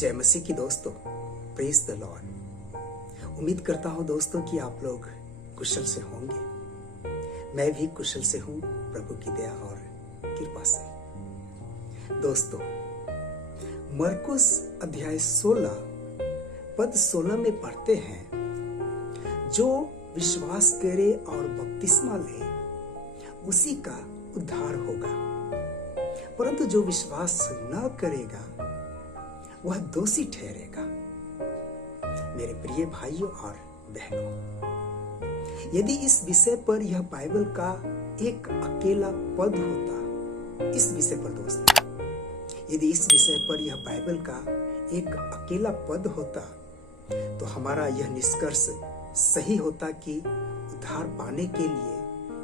जय मसीह की दोस्तों, प्रेज द लॉर्ड। उम्मीद करता हूं दोस्तों कि आप लोग कुशल से होंगे। मैं भी कुशल से हूं प्रभु की दया और कृपा से। दोस्तों, मरकुस अध्याय 16 पद 16 में पढ़ते हैं, जो विश्वास करे और बपतिस्मा ले उसी का उद्धार होगा, परंतु जो विश्वास न करेगा वह दोषी ठहरेगा। मेरे प्रिय भाइयों और बहनों, यदि इस विषय पर यह बाइबल का एक अकेला पद होता, इस विषय पर दोस्तों, यदि इस विषय पर यह बाइबल का एक अकेला पद होता तो हमारा यह निष्कर्ष सही होता कि उद्धार पाने के लिए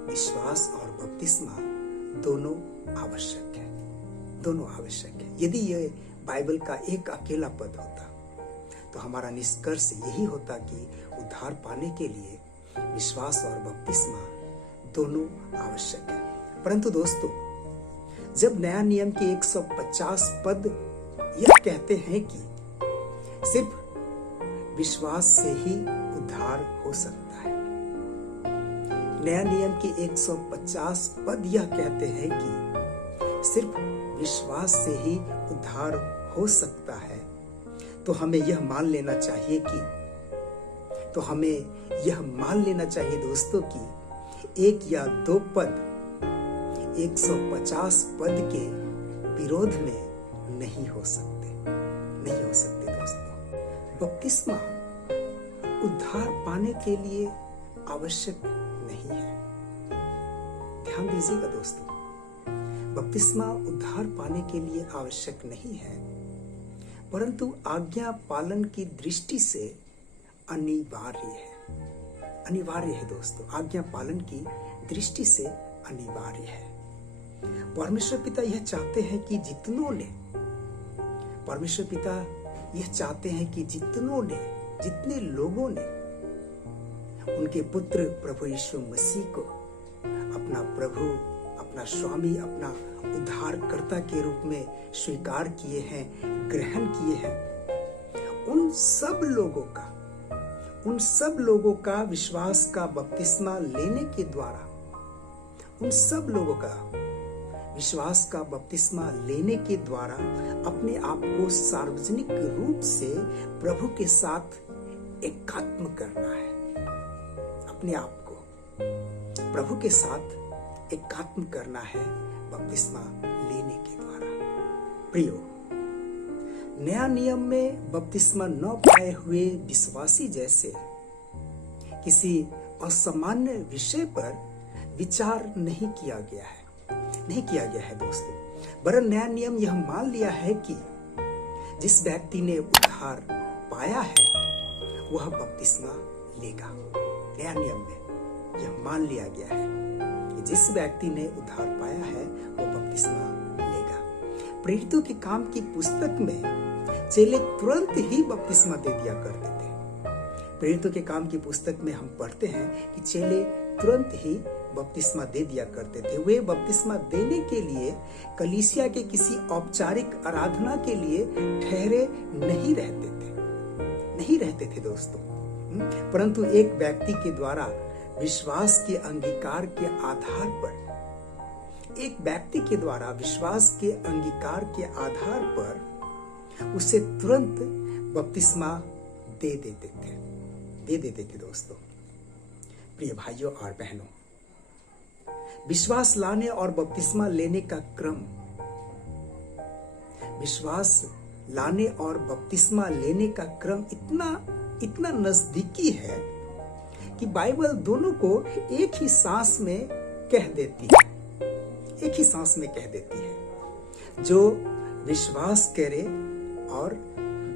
विश्वास और बपतिस्मा दोनों आवश्यक है, दोनों आवश्यक है। यदि यह बाइबल का एक अकेला पद होता तो हमारा निष्कर्ष यही होता कि उद्धार पाने के लिए विश्वास और बपतिस्मा दोनों आवश्यक है। परंतु दोस्तों, जब नया नियम के 150 पद यह कहते हैं कि सिर्फ विश्वास से ही उद्धार हो सकता है, नया नियम के 150 पद यह कहते हैं कि सिर्फ विश्वास से ही उद्धार हो सकता है, तो हमें यह मान लेना चाहिए दोस्तों कि एक या दो पद 150 पद के विरोध में नहीं हो सकते दोस्तों। बपतिस्मा उद्धार पाने के लिए आवश्यक नहीं है। ध्यान दीजिएगा दोस्तों, बपतिस्मा उद्धार पाने के लिए आवश्यक नहीं है, परंतु आज्ञा पालन की दृष्टि से अनिवार्य है दोस्तों। आज्ञा पालन की दृष्टि से अनिवार्य है। परमेश्वर पिता यह चाहते हैं कि जितने लोगों ने उनके पुत्र प्रभु यीशु मसीह को अपना प्रभु, अपना स्वामी, अपना उद्धारकर्ता के रूप में स्वीकार किए हैं, ग्रहण किए हैं, उन सब लोगों का विश्वास का बपतिस्मा लेने के द्वारा, अपने आप को सार्वजनिक रूप से प्रभु के साथ एकात्म करना है। अपने आप को प्रभु के साथ एकात्म करना है बपतिस्मा लेने के द्वारा। प्रियो, नया नियम में बपतिस्मा न पाए हुए विश्वासी जैसे किसी असामान्य विषय पर विचार नहीं किया गया है दोस्तों। वरन नया नियम यह मान लिया है कि जिस व्यक्ति ने उद्धार पाया है वह बपतिस्मा लेगा। नया नियम में यह मान लिया गया है कि जिस व्यक्ति ने उद्धार पाया है वो बपतिस्मा लेगा। प्रेरितों के काम की पुस्तक में चेले तुरंत ही बपतिस्मा दे दिया करते थे। प्रेरितों के काम की पुस्तक में हम पढ़ते हैं कि चेले तुरंत ही बपतिस्मा दे दिया करते थे। वे बपतिस्मा देने के लिए कलीसिया के किसी औपचारिक आराधना के लिए ठहरे नहीं रहते थे दोस्तों, परंतु एक व्यक्ति के द्वारा विश्वास के अंगीकार के आधार पर उसे तुरंत बपतिस्मा दे देते थे दोस्तों। प्रिय भाइयों और बहनों, विश्वास लाने और बपतिस्मा लेने का क्रम इतना नजदीकी है कि बाइबल दोनों को एक ही सांस में कह देती है। जो विश्वास करे और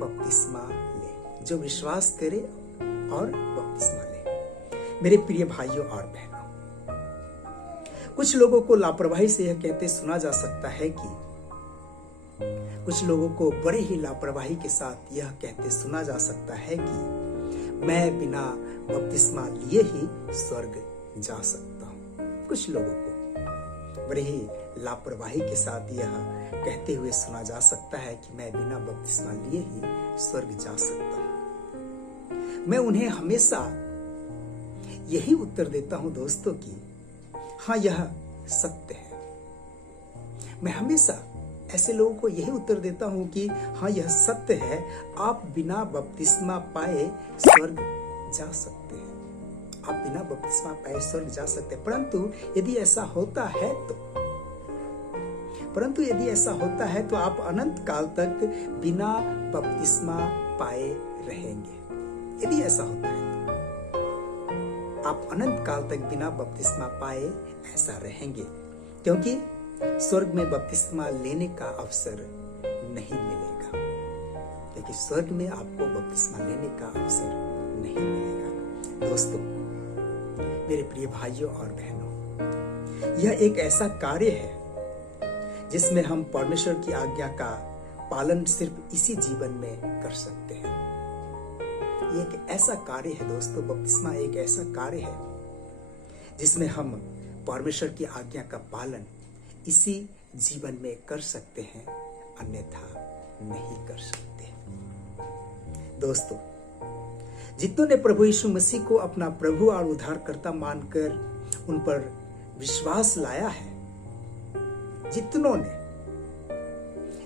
बपतिस्मा ले। मेरे प्रिय भाइयों और बहनों, कुछ लोगों को लापरवाही से यह कहते सुना जा सकता है कि कुछ लोगों को बड़े ही लापरवाही के साथ यह कहते सुना जा सकता है कि मैं बिना बपतिस्मा लिए ही स्वर्ग जा सकता हूं। कुछ लोगों को बड़ी ही लापरवाही के साथ यह कहते हुए सुना जा सकता है कि मैं बिना बपतिस्मा लिए ही स्वर्ग जा सकता हूं। मैं उन्हें हमेशा यही उत्तर देता हूं दोस्तों कि हाँ, यह सत्य है। मैं हमेशा ऐसे लोगों को यही उत्तर देता हूं कि हाँ, यह सत्य है, आप बिना बपतिस्मा पाए स्वर्ग जा सकते हैं। आप बिना बपतिस्मा पाए स्वर्ग जा सकते हैं। परंतु यदि ऐसा होता है तो आप अनंत काल तक बिना बपतिस्मा पाए रहेंगे। यदि ऐसा होता है तो आप अनंत काल तक बिना बपतिस्मा पाए ऐसा रहेंगे, क्योंकि स्वर्ग में बपतिस्मा लेने का अवसर नहीं मिलेगा। क्योंकि स्वर्ग में आपको बपतिस्मा लेने का अवसर नहीं मिलेगा। दोस्तों, मेरे प्रिय भाइयों और बहनों, यह एक ऐसा कार्य है जिसमें हम परमेश्वर की आज्ञा का पालन सिर्फ इसी जीवन में कर सकते हैं। ये एक ऐसा कार्य है दोस्तों, बपतिस्मा एक ऐसा कार्य है जिसमें हम परमेश्वर की आज्ञा का पालन इसी जीवन में कर सकते हैं, अन्यथा नहीं कर सकते। दोस्तों, जितनों ने प्रभु यीशु मसीह को अपना प्रभु और उद्धारकर्ता मानकर उन पर विश्वास लाया है,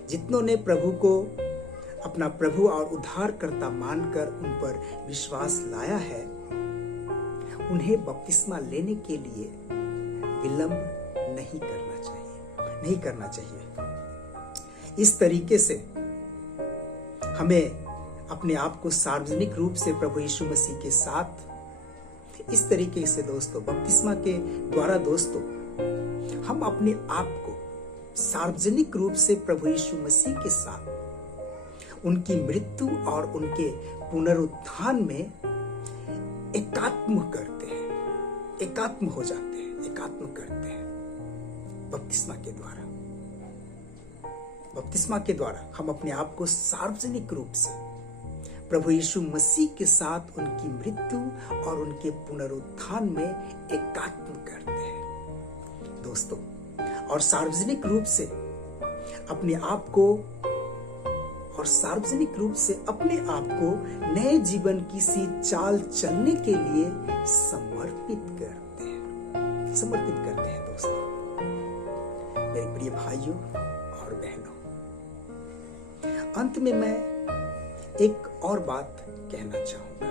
जितनों ने प्रभु को अपना प्रभु और उद्धारकर्ता मानकर उन पर विश्वास लाया है, उन्हें बपतिस्मा लेने के लिए विलंब नहीं करना चाहिए। इस तरीके से हमें अपने आप को सार्वजनिक रूप से प्रभु यीशु मसीह के साथ, इस तरीके से दोस्तों, बपतिस्मा के द्वारा दोस्तों, हम अपने आप को सार्वजनिक रूप से प्रभु यीशु मसीह के साथ उनकी मृत्यु और उनके पुनरुत्थान में एकात्म करते हैं, एकात्म हो जाते हैं, एकात्म करते हैं। बपतिस्मा के द्वारा हम अपने आप को सार्वजनिक रूप से प्रभु यीशु मसीह के साथ उनकी मृत्यु और उनके पुनरुत्थान में एकात्म करते हैं दोस्तों। और सार्वजनिक रूप से अपने आप को नए जीवन की सी चाल चलने के लिए समर्पित करते हैं दोस्तों। मेरे प्रिय भाइयों और बहनों, अंत में मैं एक और बात कहना चाहूंगा।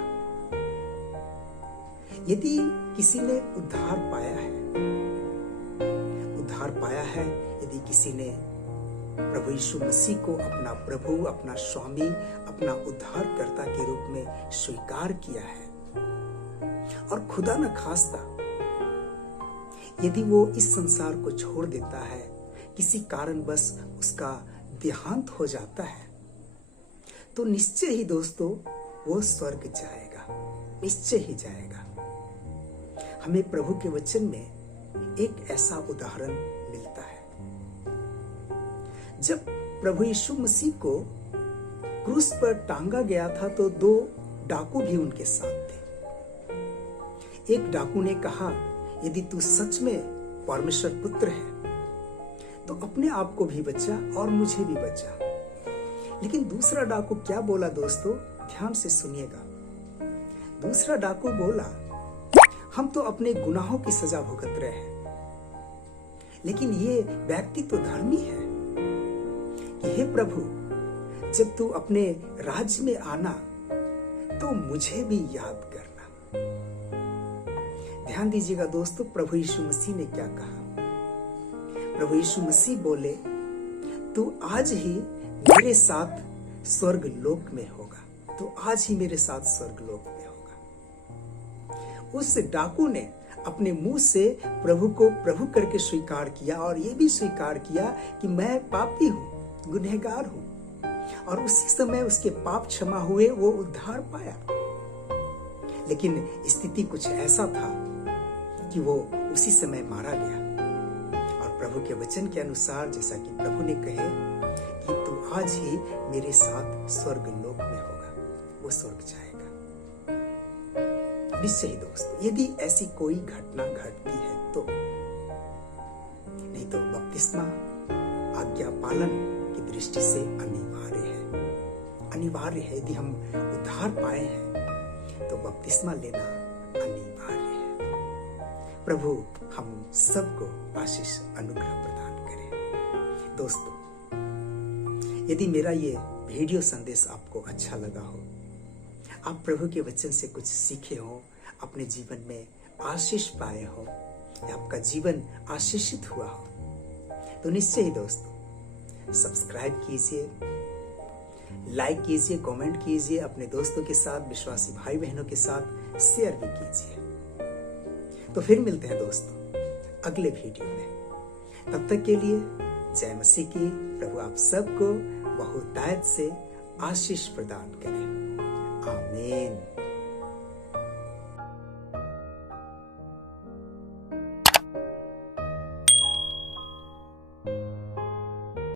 यदि किसी ने उद्धार पाया है, यदि किसी ने प्रभु यीशु मसीह को अपना प्रभु, अपना स्वामी, अपना उद्धारकर्ता के रूप में स्वीकार किया है, और खुदा न खास्ता यदि वो इस संसार को छोड़ देता है, किसी कारणवश उसका देहांत हो जाता है, तो निश्चय ही दोस्तों वो स्वर्ग जाएगा, निश्चय ही जाएगा। हमें प्रभु के वचन में एक ऐसा उदाहरण मिलता है। जब प्रभु यीशु मसीह को क्रूस पर टांगा गया था तो 2 डाकू भी उनके साथ थे। एक डाकू ने कहा, यदि तू सच में परमेश्वर पुत्र है तो अपने आप को भी बचा और मुझे भी बचा। लेकिन दूसरा डाकू क्या बोला दोस्तों, ध्यान से सुनिएगा। दूसरा डाकू बोला, हम तो अपने गुनाहों की सजा भुगत रहे हैं, लेकिन ये व्यक्ति तो धर्मी है कि हे प्रभु, जब तू अपने राज्य में आना तो मुझे भी याद करना। ध्यान दीजिएगा दोस्तों, प्रभु यीशु मसीह ने क्या कहा। प्रभु यीशु मसीह बोले, तू आज ही मेरे साथ स्वर्ग लोक में होगा, तो आज ही मेरे साथ स्वर्ग लोक में होगा। उस डाकू ने अपने मुंह से प्रभु को प्रभु करके स्वीकार किया और ये भी स्वीकार किया कि मैं पापी हूं, गुनहगार हूं, और उसी समय उसके पाप क्षमा हुए, वो उद्धार पाया। लेकिन स्थिति कुछ ऐसा था कि वो उसी समय मारा गया। और प्रभु के वचन के अनुसार, जैसा कि प्रभु ने कहे कि तू आज ही मेरे साथ स्वर्ग लोक में होगा, वो स्वर्ग जाएगा। निश्चय ही दोस्तों, यदि ऐसी कोई घटना घटती है तो बपतिस्मा आज्ञा पालन की दृष्टि से अनिवार्य है। यदि हम उद्धार पाए हैं तो बपतिस्मा लेना अनिवार्य है। प्रभु हम सबको आशीष अनुग्रह प्रदान करे। दोस्तों, यदि मेरा ये वीडियो संदेश आपको अच्छा लगा हो, आप प्रभु के वचन से कुछ सीखे हो, अपने जीवन में आशीष पाए हो, या आपका जीवन आशीषित हुआ हो, तो निश्चय ही दोस्तों सब्सक्राइब कीजिए, लाइक कीजिए, कमेंट कीजिए, अपने दोस्तों के साथ, विश्वासी भाई बहनों के साथ शेयर भी कीजिए। तो फिर मिलते हैं दोस्तों अगले वीडियो में। तब तक के लिए जय मसीह की। प्रभु आप सबको बहुतायत से आशीष प्रदान करें। आमीन।